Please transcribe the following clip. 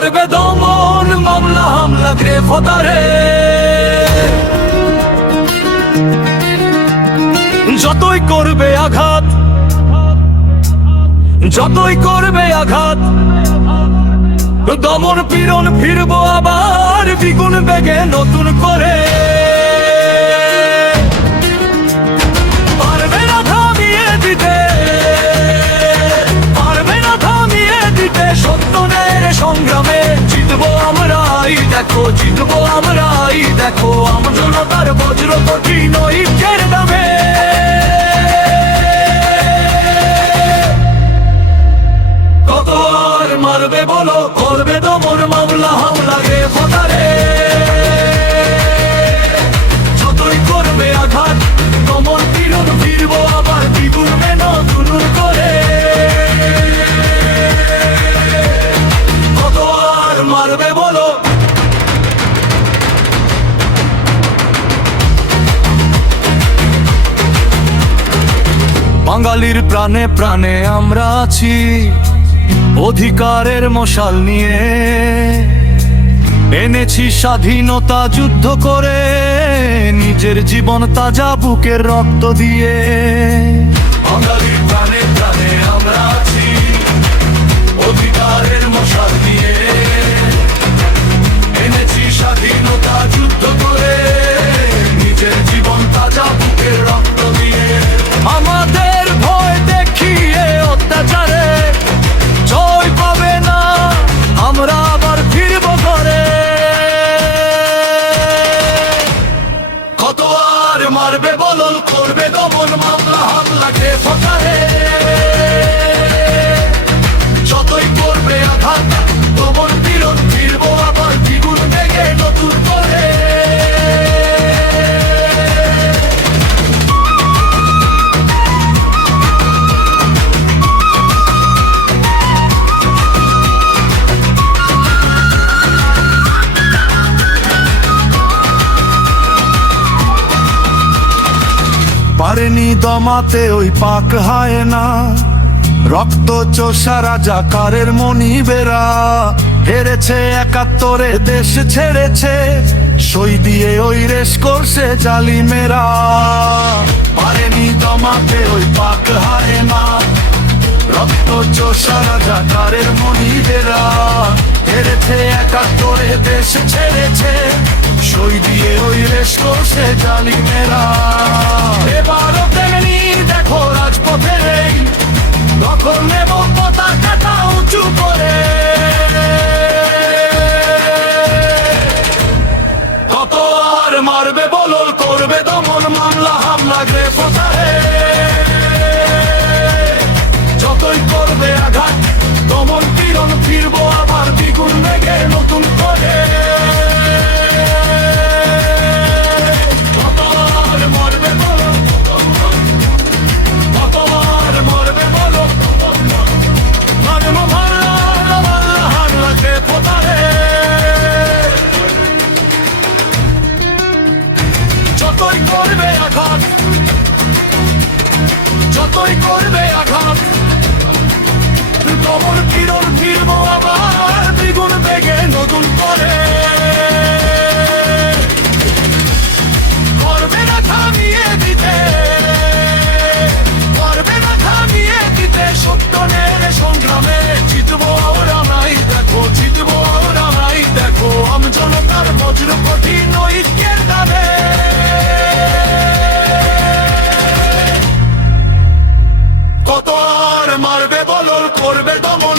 করবে দমন, মামলা হামলা গ্রেফতারে। যতই করবে আঘাত, যতই করবে আঘাত, দমন পীড়ন ফিরবো আবার দ্বিগুণ বেগে নতুন করে। পারবে না থামিয়ে দিতে, পারবে না থামিয়ে দিতে সত্য ন্যায়ের সংগ্রামে। জিতবো আমরাই দেখো, জিতবো আমরাই দেখো, আমজনতার বজ্র কঠিন ঐক্যের দামে। কত আর মারবে বলো, করবে দমন, মামলা হামলা গ্রেফতারে। যতই করবে আঘাত, দমন পীড়ন ফিরবো আবার দ্বিগুণ নতুন করে। কত আর মারবে বলো। বাঙালির প্রাণে প্রাণে আমরা আছি, অধিকারের মশাল নিয়ে এনেছি স্বাধীনতা যুদ্ধ করে, নিজের জীবন তাজা বুকের রক্ত দিয়ে। বাঙালির প্রাণে প্রাণে আমরা আছি, অধিকারের মশাল নিয়ে এনেছি স্বাধীনতা যুদ্ধ করে, নিজের জীবন তাজা বুকের রক্ত দিয়ে। আমাদের ভয় দেখিয়ে অত্যাচারে জয় পাবে না, আমরা আবার ফিরব ঘরে। কত আর মারবে বলল, করবে দমন, মামলা হামলা গ্রেফতারে। যতই করবে আঘাত, দমন পীড়ন ফিরবো আবার দ্বিগুণ বেগে নতুন করে। পারেনি দমাতে ওই পাক হায়না, রক্ত চোষা রাজাকারের মনিবেরা। হেরেছে ৭১, দেশ ছেড়েছে, সই দিয়ে ওই রেশ করছে জালিমেরা। পারেনি দমাতে ওই পাক হায়না, রক্ত চোষা রাজাকারের মনিবেরা। হেরেছে ৭১, দেশ ছেড়েছে, সই দিয়ে ওই রেশ করছে জালিমেরা। এবারও তেমনি দেখো রাজপথে নেই, তখন নেব পতাকাটা উঁচু করে। কত আর মারবে বলো, করবে দমন, মামলা হামলা গ্রেফতারে। যতই করবে আঘাত, দমন পীড়ন ফিরবো আবার দ্বিগুণ বেগে নতুন করে। যতই করবে আঘাত, যতই করবে আঘাত, দমন পীড়ন ফিরবো আবার দ্বিগুণ বেগে নতুন করে। করবে না থামিয়ে দিতে, করবে না থামিয়ে দিতে সত্য ন্যায়ের সংগ্রামে। জিতবো আমরাই দেখো, জিতবো আমরাই দেখো, আমজনতার বজ্র কঠিন ঐক্যের দামে। কত আর মারবে বলল, করবে দমন,